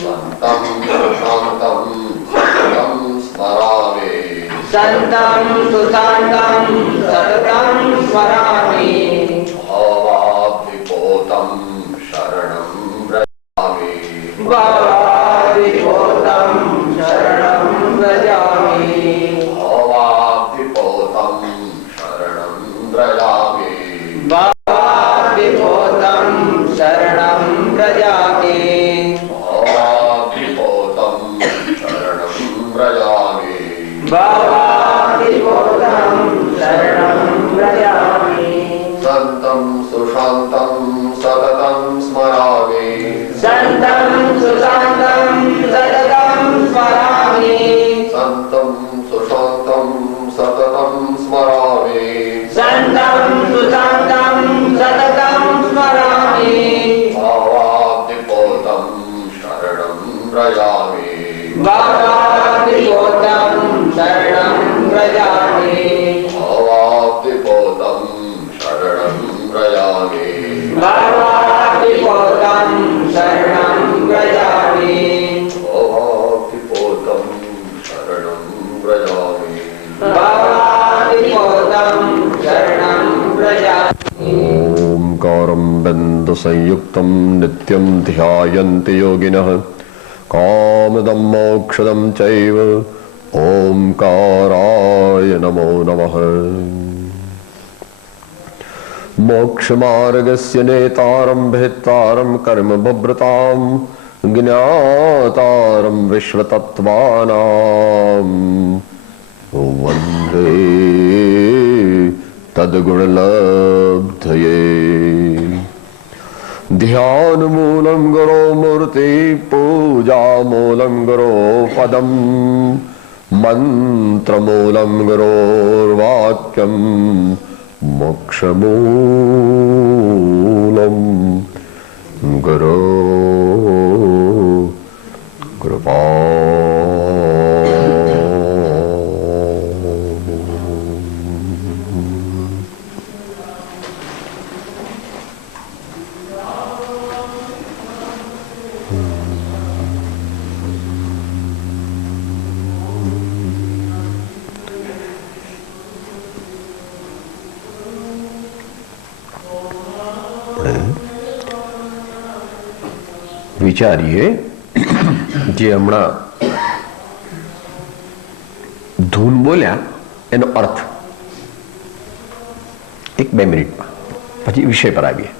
संतं सुशान्तं सततं स्मरामि संतं सुशान्तं सततं स्मरामि भावाब्धिपोतं शरणं व्रजामि भावाब्धिपोतं शरणं व्रजामि भावाब्धिपोतं शरणं व्रजामि भावाब्धिपोतं शरणं व्रजामि भावाब्धिपोतं शरणं व्रजामि भावाब्धिपोतं शरणं व्रजामि संतं सुशान्तं सततं स्मरामि संतं सुशान्तं सततं स्मरामि संतं सुशान्तं सततं स्मरामि संतं सुशान्तं सततं स्मरामि भावाब्धिपोतं शरणं व्रजामि भावाब्धिपोतं शरणं व्रजामि भावाब्धिपोतं शरणं व्रजामि भावाब्धिपोतं शरणं व्रजामि भावाब्धिपोतं शरणं व्रजामि भावाब्धिपोतं शरणं व्रजामि। ओंकारं बिन्दुसंयुक्तं नित्यं ध्यायन्ति योगिनः कामदं मोक्षदं चैव ओंकाराय नमो नमः। मोक्षमार्गस्य नेतारं भेत्तारं कर्म बभ्रतां ज्ञातारं विश्वतत्त्वानां वन्दे तद्गुणलब्धये। ध्यानमूलं गुरो मूर्ति पूजामूलं गुरो पदं मंत्रमूलं गुरोर्वाक्यं मोक्षमूलं गुरो कृपा। વિચારીએ જે હમણાં ધૂન બોલ્યા એનો અર્થ એક બે મિનિટમાં, પછી વિષય પર આવીએ.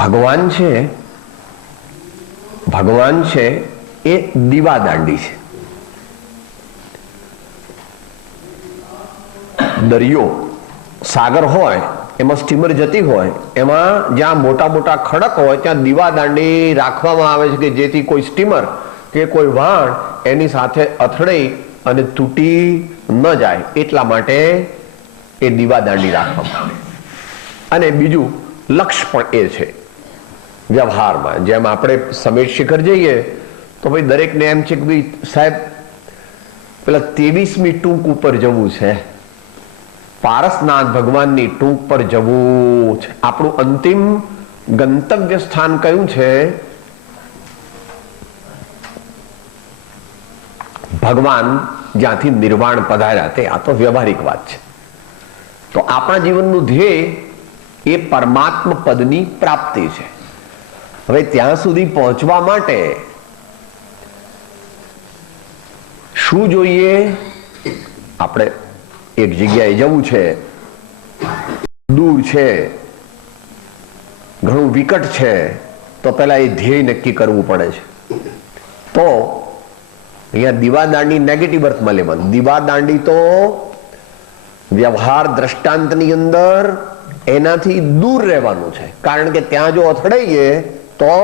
ભગવાન છે એ દીવાદાંડી છે. દરિયો સાગર હોય એમાં સ્ટીમર જતી હોય, એમાં જ્યાં મોટા મોટા ખડક હોય ત્યાં દીવાદાંડી રાખવામાં આવે છે કે જેથી કોઈ સ્ટીમર કે કોઈ વહાણ એની સાથે અથડાઈ અને તૂટી ન જાય, એટલા માટે એ દીવાદાંડી રાખવામાં આવે. અને બીજું લક્ષ્ય પણ એ છે વ્યવહારમાં. જેમ આપણે સમેત શિખર જઈએ તો ભાઈ દરેકને એમ છે કે ભાઈ સાહેબ પેલા 23મી ટૂંક ઉપર જવું છે, પારસનાથ ભગવાનની ટૂંક પર જવું છે. આપણું અંતિમ ગંતવ્ય સ્થાન કયું છે? ભગવાન જ્યાંથી નિર્વાણ પધાર્યા તે. આ તો વ્યવહારિક વાત છે. તો આપણા જીવનનું ધ્યેય એ પરમાત્મ પદની પ્રાપ્તિ છે. હવે ત્યાં સુધી પહોંચવા માટે શું જોઈએ? આપણે એક જગ્યાએ જવું છે, દૂર છે, ઘણું વિકટ છે, તો પેલા એ ધ્યેય નક્કી કરવું પડે છે. તો અહીંયા દીવાદાંડી નેગેટિવ અર્થમાં લેવાનું. દીવાદાંડી તો વ્યવહાર દ્રષ્ટાંતની અંદર એનાથી દૂર રહેવાનું છે, કારણ કે ત્યાં જો અથડાઈએ તો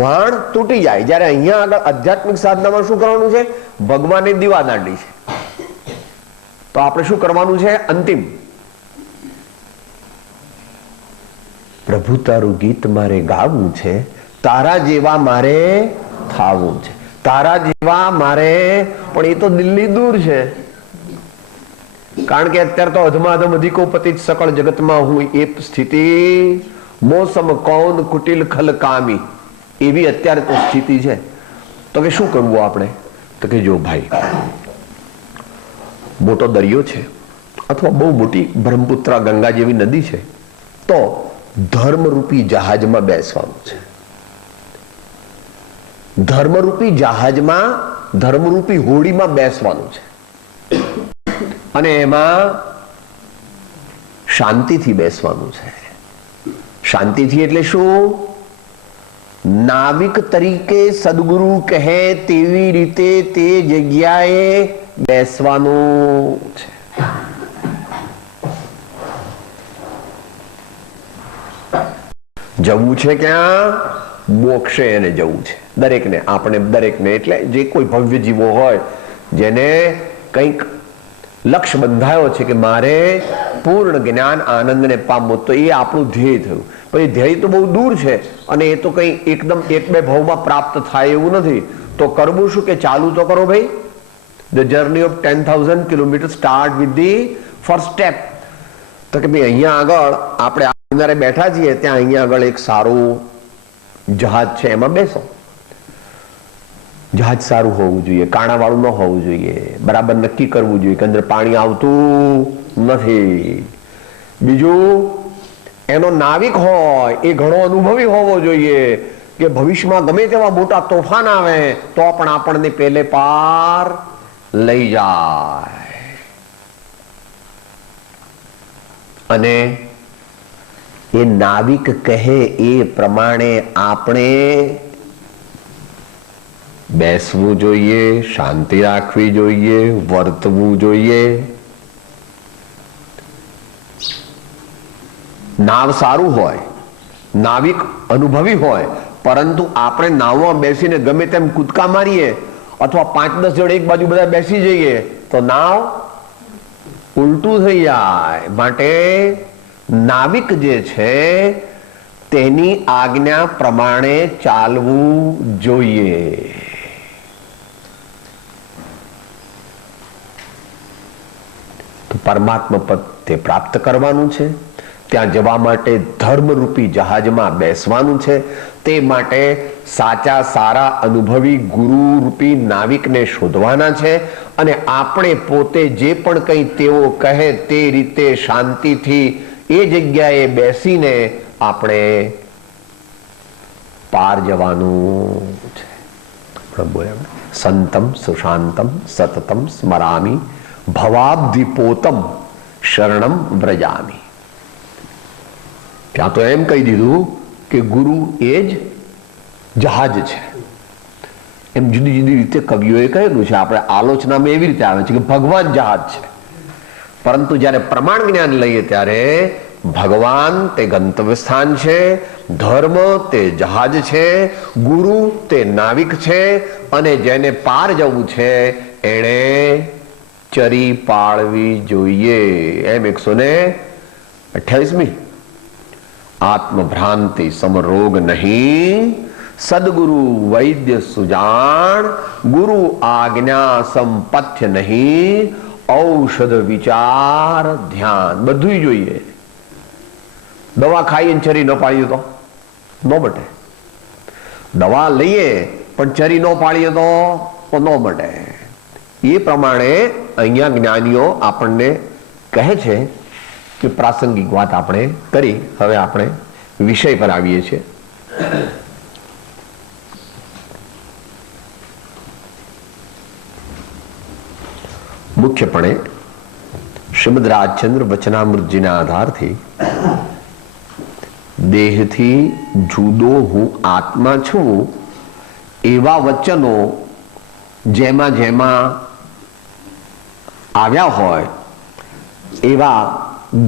વાણ તૂટી જાય. જ્યારે અહીંયા આગળ આધ્યાત્મિક સાધનામાં શું કરવાનું છે? ભગવાનની દીવાદાંડી છે. તો આપણે શું કરવાનું છે? અંતિમ પ્રભુ તારું ગીત મારે ગાવું છે, તારા જેવા મારે થાવું છે, તારા જેવા મારે. પણ એ તો દિલ્હી દૂર છે. કારણ કે અત્યારે તો અધમાધમ અધિકોપતિ સકળ જગતમાં હું એ સ્થિતિ મોસમ કૌન કુટિલ ખલ કામી એવી અત્યારે તો સ્થિતિ છે. તો કે શું કરવું આપણે? તો કે જો ભાઈ, મોટો દરિયો છે અથવા બહુ મોટી બ્રહ્મપુત્રા ગંગા જેવી નદી છે, તો ધર્મરૂપી જહાજમાં બેસવાનું છે. ધર્મરૂપી જહાજમાં, ધર્મરૂપી હોડીમાં બેસવાનું છે અને એમાં શાંતિથી બેસવાનું છે. શાંતિથી એટલે શું? નાવિક તરીકે સદગુરુ કહે તેવી રીતે તે જગ્યાએ બેસવાનું છે. જવું છે ક્યાં? મોક્ષે એને જવું છે દરેકને, આપણે દરેકને. એટલે જે કોઈ ભવ્ય જીવો હોય જેને કંઈક લક્ષ્ય બંધાયો છે કે મારે પૂર્ણ જ્ઞાન આનંદને પામવું, તો એ આપણું ધ્યેય થયું. પણ એ ધ્યેય તો બહુ દૂર છે અને એ તો કંઈ એકદમ એક બે ભાવમાં પ્રાપ્ત થાય એવું નથી. તો કરવું શું? કે ચાલુ તો કરો ભાઈ. The journey of 10,000 kilometre start with the first step. તો કે ભાઈ અહીંયા આગળ આપણે કિનારે બેઠા છીએ, ત્યાં અહીંયા આગળ એક સારું જહાજ છે, એમાં બેસો. જહાજ સારું હોવું જોઈએ, કાણા વાળું ન હોવું જોઈએ, બરાબર નક્કી કરવું જોઈએ કે અંદર પાણી આવતું નથી. બીજું, એનો નાવિક હોય એ ઘણો અનુભવી હોવો જોઈએ કે ભવિષ્યમાં ગમે તેવા મોટા તોફાન આવે તો પણ આપણને પેલે પાર લઈ જાય. અને એ નાવિક કહે એ પ્રમાણે આપણે બેસવું જોઈએ, શાંતિ રાખવી જોઈએ, વર્તવું જોઈએ. નાવ સારું હોય, નાવિક અનુભવી હોય, પરંતુ આપણે નાવમાં બેસીને ગમે તેમ કૂદકા મારીએ અથવા 5-10 જણ એક બાજુ બધા બેસી જઈએ તો નાવ ઉલટું થઈ જાય. માટે નાવિક જે છે તેની આજ્ઞા પ્રમાણે ચાલવું જોઈએ. તો પરમાત્મા પદ તે પ્રાપ્ત કરવાનું છે. ત્યાં જવા માટે ધર્મરૂપી જહાજમાં બેસવાનું છે. તે માટે સાચા સારા અનુભવી ગુરુરૂપી નાવિકને શોધવાના છે. અને આપણે પોતે જે પણ કંઈ તેઓ કહે તે રીતે શાંતિથી એ જગ્યાએ બેસીને આપણે પાર જવાનું છે. સંતમ સુશાંતમ સતતમ સ્મરામી ભવાબ્ધિપોતમ શરણમ વ્રજામી. ત્યાં તો એમ કહી દીધું કે ગુરુ એ જ જહાજ છે. એમ જુદી જુદી રીતે કવિઓએ કહેલું છે. આપણે આલોચનામાં એવી રીતે આવે છે કે ભગવાન જહાજ છે. પરંતુ જ્યારે પ્રમાણ જ્ઞાન લઈએ ત્યારે ભગવાન તે ગંતવ્ય સ્થાન છે, ધર્મ તે જહાજ છે, ગુરુ તે નાવિક છે, અને જેને પાર જવું છે એણે ચરી પાળવી જોઈએ. એમ 128મી આત્મભ્રાંતિ સમરોગ નહીં, સદગુરુ વૈદ્ય સુજાણ, ગુરુ આજ્ઞા સંપથ્ય નહીં, ઔષધ વિચાર ધ્યાન. બધું જોઈએ. દવા ખાઈને ચરી ન પાડીએ તો ન મટે. દવા લઈએ પણ ચરી ન પાડીએ તો ન મટે. એ પ્રમાણે અહીંયા જ્ઞાનીઓ આપણને કહે છે કે પ્રાસંગિક વાત આપણે કરી. હવે આપણે વિષય પર આવીએ છીએ. મુખ્યપણે શ્રીમદ રાજચંદ્ર વચનામૃતજીના આધારથી દેહથી જુદો હું આત્મા છું એવા વચનો જેમાં જેમાં આવ્યા હોય એવા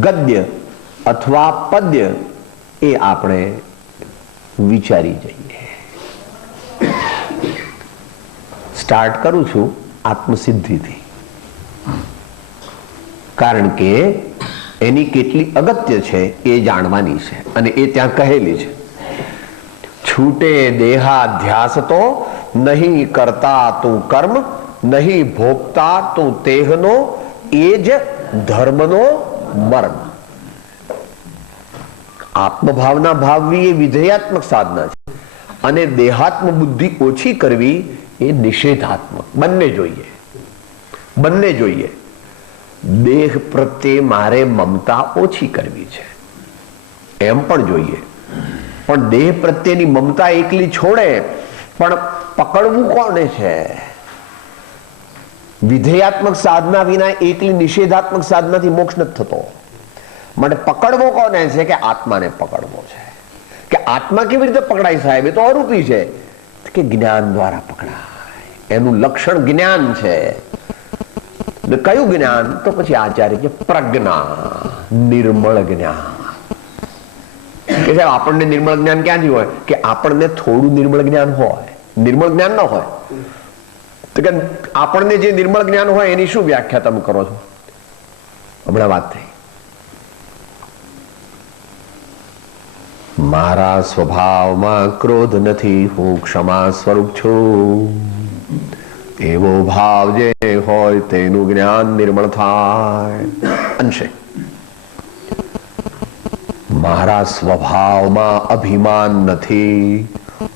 ગદ્ય અથવા પદ્ય એ આપણે વિચારી જઈએ. સ્ટાર્ટ કરું છું આત્મસિદ્ધિથી, કારણ કે એની કેટલી અગત્ય છે એ જાણવાની છે. અને એ ત્યાં કહેલી છે. છૂટે દેહાધ્યાસ તો નહીં કરતા તું કર્મ, નહીં ભોગતા તું તેહનો, એ જ ધર્મનો મર્મ. આત્મભાવના ભાવવી એ વિધેયાત્મક સાધના છે અને દેહાત્મ બુદ્ધિ ઓછી કરવી એ નિષેધાત્મક. બંને જોઈએ, બંને જોઈએ. દેહ પ્રત્યે મારે મમતા ઓછી કરવી છે એમ પણ જોઈએ, પણ દેહ પ્રત્યેની મમતા એકલી છોડે પણ પકડવું કોને છે? વિધેયાત્મક સાધના વિના એકલી નિષેધાત્મક સાધનાથી મોક્ષ નથી થતો. માટે પકડવો કોને છે? કે આત્માને પકડવો છે. કે આત્મા કેવી રીતે પકડાય સાહેબ? એ તો અરૂપી છે. કે જ્ઞાન દ્વારા પકડાય. એનું લક્ષણ જ્ઞાન છે. કયું જ્ઞાન? તો પછી આચાર્ય કે પ્રજ્ઞા, નિર્મળ જ્ઞાન. કે સાહેબ આપણને નિર્મળ જ્ઞાન ક્યાંથી હોય? કે આપણને થોડું નિર્મળ જ્ઞાન હોય, નિર્મળ જ્ઞાન ન હોય. તો કે આપણને જે નિર્મળ જ્ઞાન હોય એની શું વ્યાખ્યા તમે કરો છો? હમણાં વાત થઈ, મારા સ્વભાવમાં ક્રોધ નથી, હું ક્ષમા સ્વરૂપ છું. એવો ભાવ જે હોય તેનું જ્ઞાન નિર્મળ થાય. અંશે મારા સ્વભાવમાં અભિમાન નથી,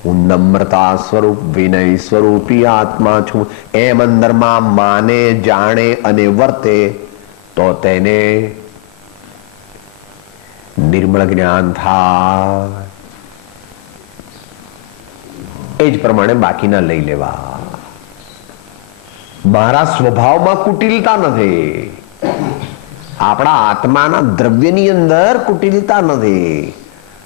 હું નમ્રતા સ્વરૂપ વિનય સ્વરૂપી આત્મા છું. એમ અંદરમાં માને, જાણે અને વર્તે તો તેને નિર્મળ જ્ઞાન થાય. એ જ પ્રમાણે બાકીના લઈ લેવા. મારા સ્વભાવમાં કુટિલતા નથી, આપણા આત્માના દ્રવ્યની અંદર કુટિલતા નથી,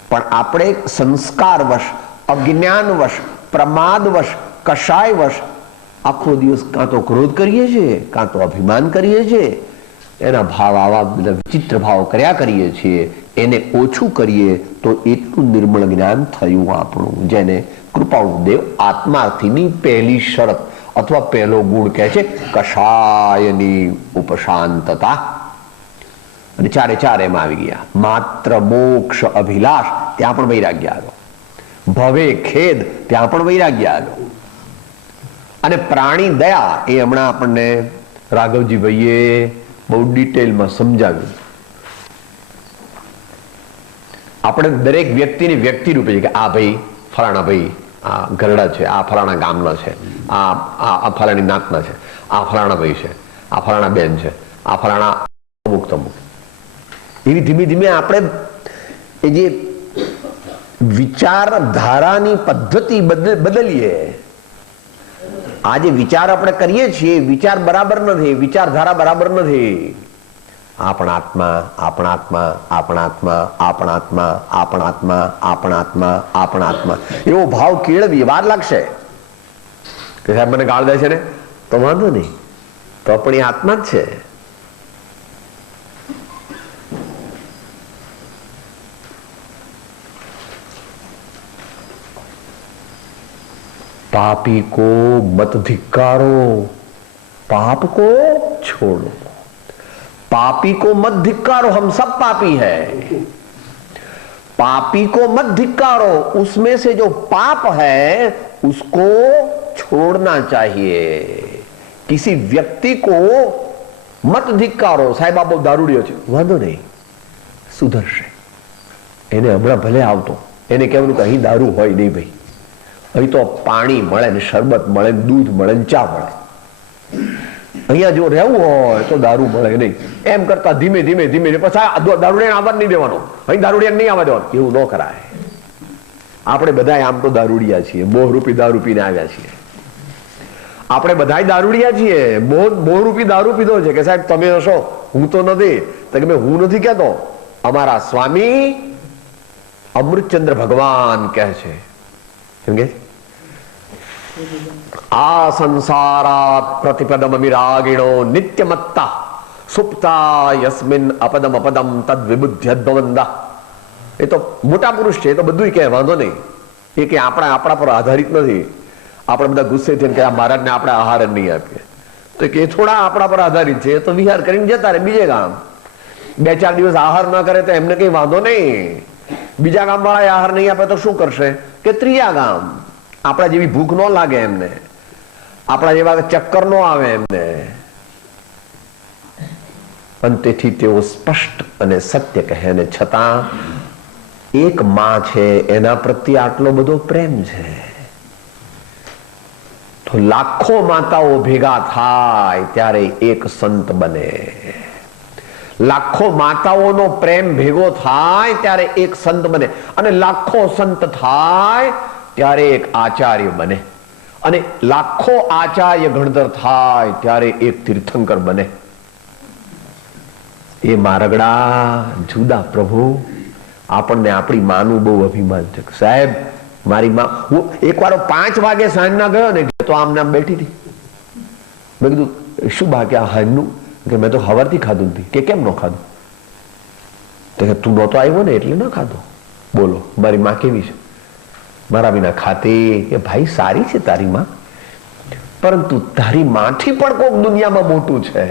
પણ આપણે સંસ્કારવશ, અજ્ઞાનવશ, પ્રમાદવશ, કષાયવશ આખો દિવસ કાં તો ક્રોધ કરીએ છીએ, કાં તો અભિમાન કરીએ છીએ. એના ભાવ આવા બધા વિચિત્ર ભાવ કર્યા કરીએ છીએ. એને ઓછું કરીએ તો એટલું નિર્મળ જ્ઞાન થયું આપણું, જેને કૃપાળુદેવ આત્માર્થીની પહેલી શરત અથવા પહેલો ગુણ કહે છે, કષાયની ઉપશાંતતા. અને ચારે ચાર એમાં આવી ગયા. માત્ર મોક્ષ અભિલાષ, ત્યાં પણ વૈરાગ્ય આવ્યો. ભવે ખેદ, ત્યાં પણ વૈરાગ્ય આવ્યો. અને પ્રાણી દયા, એ હમણાં આપણને રાઘવજી ભાઈએ બહુ ડિટેલમાં સમજાવ્યું. આપણે દરેક વ્યક્તિને વ્યક્તિ રૂપે છે કે આ ભાઈ ફલાણા ભાઈ આ ગરડા છે, આ ફલાણા ગામના છે, આ ફલાણી નાતના છે, આ ફલાણા ભાઈ છે, આ ફલાણા બેન છે, આ ફલાણા અમુક તમુક. એવી ધીમે ધીમે આપણે એ જે વિચારધારાની પદ્ધતિ બદલીએ. આ જે વિચાર આપણે કરીએ છીએ, વિચાર બરાબર નથી, વિચારધારા બરાબર નથી. આપણાત્મા, આપણાત્મા, આપણાત્મા, આપણાત્મા, આપણાત્મા, આપણાત્મા, આપણાત્મા, એવો ભાવ કેળવી વાર લાગશે. કે સાહેબ મને ગાળ દે છે ને, તો વાંધો નહીં, તો પણ એ આત્મા જ છે. पापी को मत धिक्कारो, पाप को छोड़ो. पापी को मत धिक्कारो, हम सब पापी हैं. पापी को मत धिक्कारो, उसमें से जो पाप है उसको छोड़ना चाहिए. किसी व्यक्ति को मत धिक्कारो. साहेब आप दारूडियो છે, વાંધો નહીં, સુધરશે. એને હમણાં ભલે આવતો, એને કહેવાનું કે અહીં દારૂ હોય નહીં ભાઈ, અહીં તો પાણી મળે ને, શરબત મળે, દૂધ મળે, ચા મળે. અહીંયા જો રહેવું હોય તો દારૂ મળે નહીં. એમ કરતા ધીમે ધીમે ધીમે પછી દારૂડિયાને આવવા નહીં દેવાનો, અહીં દારૂડિયાને નહીં આવવા દેવાનું. એવું ન કરાય. આપણે બધા આમ તો દારૂડિયા છીએ, મોહરૂપી દારૂ પીને આવ્યા છીએ. આપણે બધા દારૂડિયા છીએ, મોહરૂપી દારૂ પીધો છે. કે સાહેબ તમે હશો, હું તો નથી. તો કે હું નથી કહેતો, અમારા સ્વામી અમૃતચંદ્ર ભગવાન કહે છે. સમજે? આ સંસારાત પ્રતિપદમ અમિરાગિણો નિત્યમત્તા સુપ્તા યસ્મિન અપદમ અપદમ તદ વિબુદ્ધ્યદ્ભવંદા. એ તો મોટા પુરુષ છે, એ તો બધું કહે, વાંધો નહીં. એ કે આપણા પર આધારિત નથી. આપણે બધા ગુસ્સે થઈને કે આ મહારાજને આપણે આહાર જ નહીં આપીએ, તો કે થોડા આપણા પર આધારિત છે, તો વિહાર કરીને જતા રહે બીજે ગામ. 2-4 દિવસ આહાર ન કરે તો એમને કઈ વાંધો નહીં. બીજા ગામ વાળા આહાર નહીં આપે તો શું કરશે? કે ત્રીજા ગામ. આપણા જેવી ભૂખ ન લાગે એમને, આપણા જેવા ચક્કર ન આવે એમને. અને તેથી તેઓ સ્પષ્ટ અને સત્ય કહે, ને છતાં એક માં છે એના પ્રત્યે આટલો બધો પ્રેમ છે. તો લાખો માતાઓ ભેગા થાય ત્યારે એક સંત બને. લાખો માતાઓનો પ્રેમ ભેગો થાય ત્યારે એક સંત બને, અને લાખો સંત થાય ત્યારે એક આચાર્ય બને, અને લાખો આચાર્ય ગણધર થાય ત્યારે એક તીર્થંકર બને. એ મારગડા જુદા. પ્રભુ, આપણને આપણી માનું બહુ અભિમાન છે. સાહેબ, મારી માં, હું એકવાર 5 વાગે સાંજના ગયો ને, તો આમ નામ બેઠી હતી. મેં કીધું શું બાકી આ હાજનું? કે મેં તો હવારથી ખાધું નથી. કે કેમ ન ખાધું? તો કે તું નહોતો આવ્યો ને એટલે ન ખાધો. બોલો, મારી માં કેવી છે? મારા વિના ખાતી. કે ભાઈ સારી છે તારી માં, પરંતુ તારી માંથી પણ કોઈક દુનિયામાં મોટું છે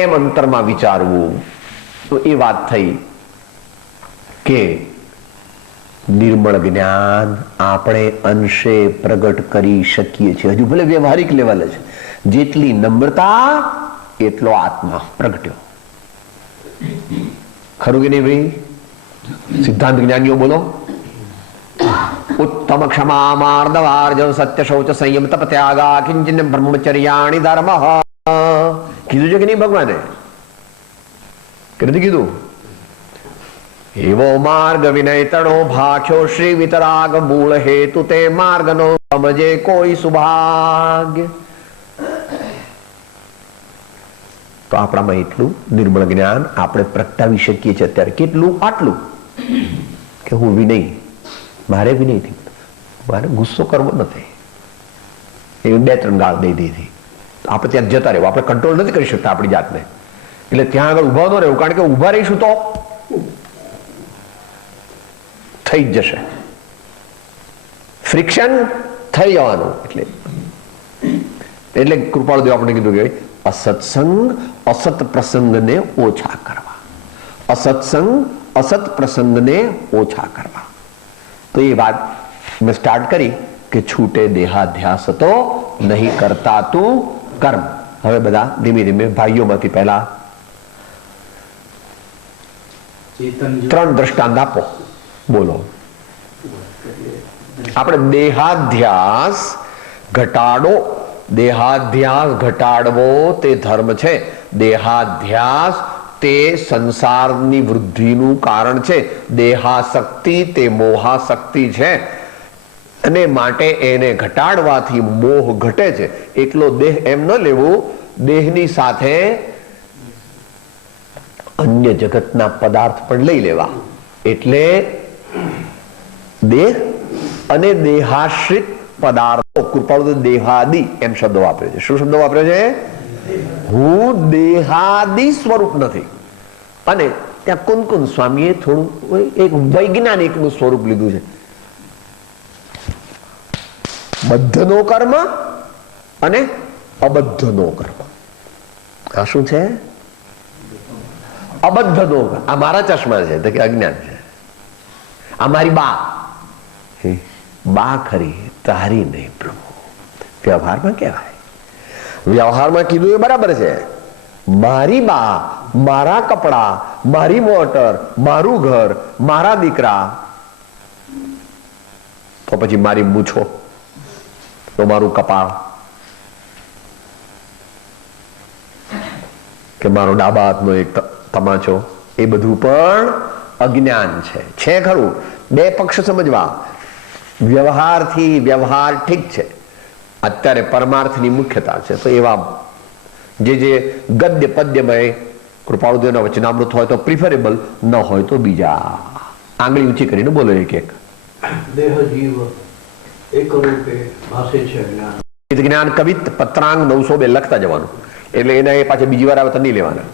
એમ અંતરમાં વિચારવું. તો એ વાત થઈ કે નિર્મળ જ્ઞાન આપણે અંશે પ્રગટ કરી શકીએ છીએ. હજુ ભલે વ્યવહારિક લેવલે છે. જેટલી નમ્રતા એટલો આત્મા પ્રગટ્યો. ખરું કે નહીં ભાઈ? સિદ્ધાંત જ્ઞાનીઓ બોલો. ઉત્તમ ક્ષમા માર્દવાર્જવ સત્ય શૌચ સંયમ તપ ત્યાગા કિંચન બ્રહ્મચર્યાણિ ધર્મ. કીધું છે કે નહીં ભગવાને? કે નથી કીધું? એવો માર્ગ વિનય તણો ભાખ્યો શ્રી વિતરાગ મૂળ હેતુ તે માર્ગનો સમજે કોઈ સુભાગ્ય. તો આપણામાં એટલું નિર્મળ જ્ઞાન આપણે પ્રગટાવી શકીએ છીએ અત્યારે. કેટલું? આટલું કે હું વિનય, મારે વિનયથી, મારે ગુસ્સો કરવો નથી. એ 2-3 ગાળ દઈ દીધી. આપણે ત્યાં જતા રહેવું. આપણે કંટ્રોલ નથી કરી શકતા આપણી જાતને, એટલે ત્યાં આગળ ઉભા ન રહેવું. કારણ કે ઉભા રહીશું તો થઈ જ જશે, ફ્રિક્શન થઈ જવાનું. એટલે કૃપાળુદેવ આપણે કીધું કે અસત્સંગ અસત પ્રસંગને ઓછા કરવા. અસત્સંગ અસત પ્રસંગને ઓછા કરવા. તો એ વાત મેં સ્ટાર્ટ કરી કે છૂટે દેહાધ્યાસ તો નહીં કરતા તું કર્મ. હવે બધા ધીમે ધીમે ભાઈઓમાંથી પહેલા 3 દ્રષ્ટાંત આપો. બોલો. આપણે દેહાધ્યાસ ઘટાડો. દેહાધ્યાસ ઘટાડવો તે ધર્મ છે. દેહાધ્યાસ તે સંસારની વૃદ્ધિનું કારણ છે. દેહાશક્તિ તે મોહાશક્તિ છે, અને માટે એને ઘટાડવાથી મોહ ઘટે છે. એટલો દેહ એમ ન લેવું. દેહની સાથે અન્ય જગતના પદાર્થ પણ લઈ લેવા. એટલે દેહ અને દેહાશ્રિત પદાર્થો. કૃપાળુ દેહાદિ એમ શબ્દો વાપરે છે. શું શબ્દો વાપરે છે? હું દેહાદિ સ્વરૂપ નથી. અને ત્યાં કુંદકુંદ સ્વામીએ થોડું એક વૈજ્ઞાનિકનું સ્વરૂપ લીધું છે. બદ્ધનો કર્મ અને અબદ્ધનો કર્મ. આ શું છે? અબદ્ધનો. આ મારા ચશ્મા છે તો કે અજ્ઞાન છે. આ મારી બા. બા ખરી, તારી નહીં પ્રભુ. વ્યવહારમાં કહેવાય. વ્યવહારમાં કીધું એ બરાબર છે. મારી બા, મારા કપડા, મારી મોટર, મારું ઘર, મારા દીકરા. તો પછી મારી મૂછો, તો મારું કપાળ, કે મારો ડાબા હાથનો એક તમાચો, એ બધું પણ અજ્ઞાન છે. છે ખરું. 2 પક્ષ સમજવા. વ્યવહારથી વ્યવહાર ઠીક છે. અત્યારે પરમાર્થની મુખ્યતા છે. તો એવા જે ગદ્ય પદ્યમય કૃપાળુદેવના વચનામૃત હોય તો પ્રિફરેબલ, ન હોય તો બીજા. આંગળી ઊંચી કરીને બોલો એક એક. દેહ જીવ એક રૂપે ભાસે છે જ્ઞાન. જ્ઞાન કવિત પત્રાંગ 902 લખતા જવાનું. એટલે એના એ પાછા બીજી વાર આવે તો નહીં લેવાના.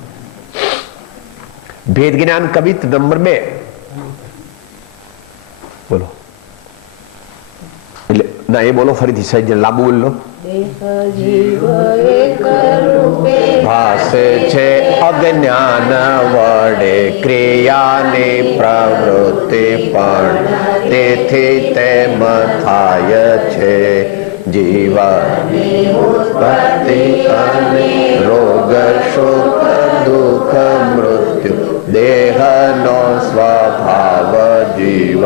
ભેદ જ્ઞાન કવિત નંબર 2 બોલો. એટલે ના, એ બોલો ફરીથી સહેજ લાંબુ બોલો. ભાસે છે અજ્ઞાન વડે ક્રિયાની પ્રવૃત્તિ પણ, તેથી તેમ થાય છે જીવન ઉત્પત્તિ અને રોગ ભોગ સુખ દુઃખ મૃત્યુ દેહનો સ્વભાવ જીવ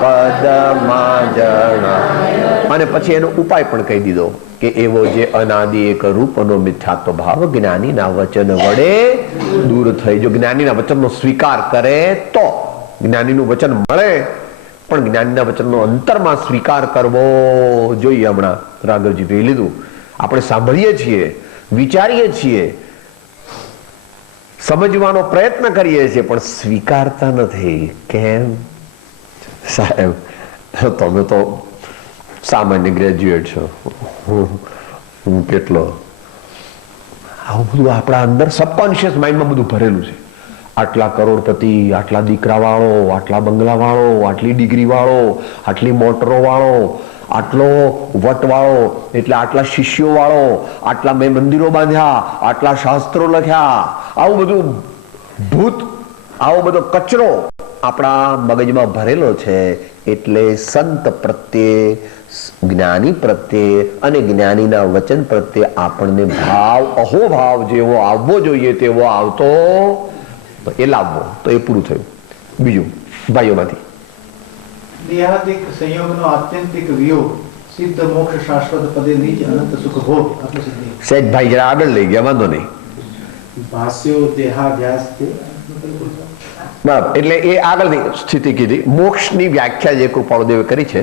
પદમાં જણાય. અને પછી એનો ઉપાય પણ કહી દીધો કે એવો જે અનાદિ એક રૂપનો મિથ્યાત્વ ભાવ જ્ઞાનીના વચન વડે દૂર થઈ. જો જ્ઞાનીના વચનનો સ્વીકાર કરે તો જ્ઞાનીનું વચન મળે, પણ જ્ઞાનીના વચનનો અંતરમાં સ્વીકાર કરવો જોઈએ. હમણાં રાઘવજી કહી લીધું, આપણે સાંભળીએ છીએ, વિચારીએ છીએ, સમજવાનો પ્રયત્ન કરીએ છીએ, પણ સ્વીકારતા નથી. કેમ? સાહેબ, તમે તો સામાન્ય ગ્રેજ્યુએટ છો, હું કેટલો. આવું બધું આપણા અંદર સબકોન્શિયસ માઇન્ડમાં બધું ભરેલું છે. આટલા કરોડપતિ, આટલા દીકરા વાળો, આટલા બંગલા વાળો, આટલી ડિગ્રી વાળો, આટલી મોટરો વાળો, આટલો વટ વાળો, એટલે આટલા શિષ્યો વાળો, આટલા મેં મંદિરો બાંધ્યા, આટલા શાસ્ત્રો લખ્યા, આવું બધું ભૂત, આવો બધો કચરો આપણા મગજમાં ભરેલો છે. એટલે સંત પ્રત્યે, જ્ઞાની પ્રત્યે અને જ્ઞાનીના વચન પ્રત્યે આપણને ભાવ, અહોભાવ જેવો આવવો જોઈએ તેવો આવતો એ લાવવો. તો એ પૂરું થયું. બીજું ભાઈઓમાંથી દેહાદિક સંયોગનો આત્યંતિક વિયોગ સિદ્ધ મોક્ષ શાશ્વત પદે નિજ અનંત સુખ ભોગ આત્મસિદ્ધિ. સહેજ ભાઈ જરા આગળ લઈ ગયા, વાંધો નહીં. ભાષ્યો દેહાધ્યાસ બરાબર. એટલે એ આગળની સ્થિતિ કીધી. મોક્ષની વ્યાખ્યા જે કૃપાળુદેવે કરી છે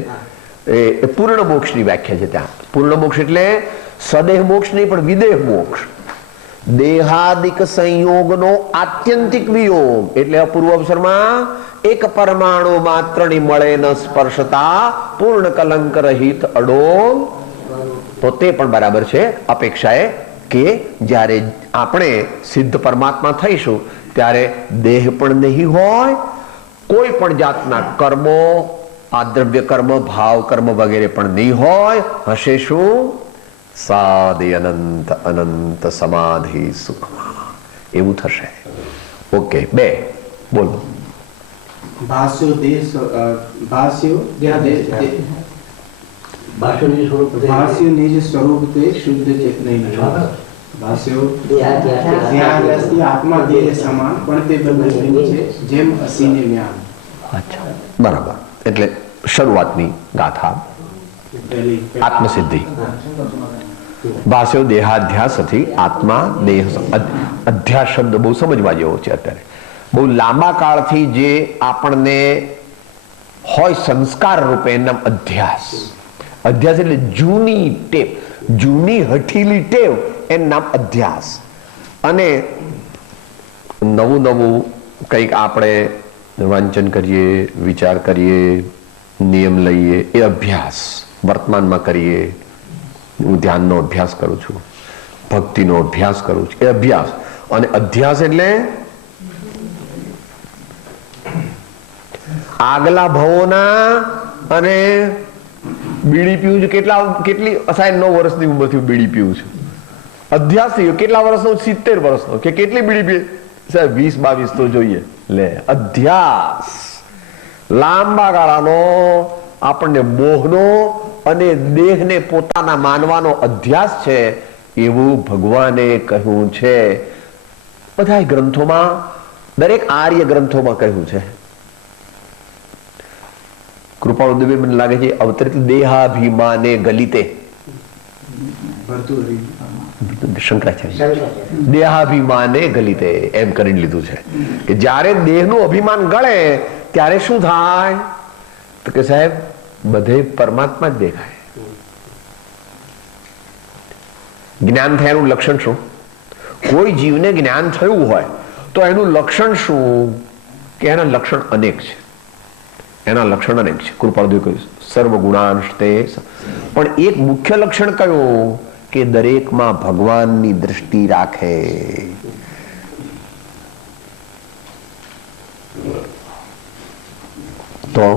એ પૂર્ણ મોક્ષની વ્યાખ્યા છે. ત્યાં પૂર્ણ મોક્ષ એટલે સદેહ મોક્ષ નહીં, પણ વિદેહ મોક્ષ. દેહાદિક સંયોગનો આત્યંતિક વિયોગ એટલે અપૂર્વ અવસરમાં એક પરમાણુ માત્રની મળે ન સ્પર્શતા પૂર્ણ કલંક રહિત અડોલ. તો તે પણ બરાબર છે. અપેક્ષાએ કે જ્યારે આપણે સિદ્ધ પરમાત્મા થઈશું ત્યારે દેહ પણ નહીં હોય, કોઈ પણ જાતના કર્મો, આદ્રવ્ય કર્મ, ભાવ કર્મ વગેરે પણ નહીં હોય. હશે શું? સાદે અનંત અનંત સમાધિ સુખમાં. એવું થશે. ઓકે, 2 બોલો. ભાષ્યો નિજ સ્વરૂપ તે શુદ્ધ ચેતનઈ ભાષ્યો દેહાદ્યાસથી આત્મા દેહ સમાન પણ તે બંને છે જેમ અસીને જ્ઞાન. અચ્છા, બરાબર. એટલે શરૂઆતની ગાથા આત્મસિદ્ધિ. ભાષ્યો દેહાધ્યાસથી આત્મા દેહ. અધ્યાસ શબ્દ બહુ સમજવા જેવો છે. અત્યારે બહુ લાંબા કાળથી જે આપણને હોય સંસ્કાર રૂપે એનું નામ અધ્યાસ. અધ્યાસ એટલે જૂની ટેવ, જૂની હઠીલી ટેવ, એનું નામ અધ્યાસ. અને નવું નવું કંઈક આપણે વાંચન કરીએ, વિચાર કરીએ, નિયમ લઈએ, એ અભ્યાસ વર્તમાનમાં કરીએ. હું ધ્યાનનો અભ્યાસ કરું છું, ભક્તિનો અભ્યાસ કરું છું, એ અભ્યાસ. અને અધ્યાસ એટલે આગલા ભવોના. અને બીડી પીવું છું, કેટલી 9 વર્ષની ઉંમરથી બીડી પીવું છું. અધ્યાસ થયો. કેટલા વર્ષનો? 70 વર્ષનો. કે કેટલી બીડી પીએ? સાહેબ 20-22 તો જોઈએ. લે, અધ્યાસ લાંબા ગાળાનો આપણને મોહનો અને દેહને પોતાના માનવાનો અધ્યાસ છે. એવું ભગવાને કહ્યું છે બધા ગ્રંથોમાં, દરેક આર્ય ગ્રંથોમાં કહ્યું છે. કૃપાળુદેવે મને લાગે છે અવતરિત દેહાભિમાને ગલિતે, શંકરાચાર્ય દેહાભિમાને ગલિતે એમ કરીને લીધું છે કે જ્યારે દેહનું અભિમાન ગળે ત્યારે શું થાય? તો કે સાહેબ બધે પરમાત્મા જ દેખાય. જ્ઞાન થયાનું લક્ષણ શું? કોઈ જીવને જ્ઞાન થયું હોય તો એનું લક્ષણ શું? કે એના લક્ષણ અનેક છે. એના લક્ષણ અનેક છે. કૃપાળુદેવ કહ્યું સર્વગુણાંશ તે. પણ એક મુખ્ય લક્ષણ કયું? કે દરેકમાં ભગવાનની દૃષ્ટિ રાખે. તો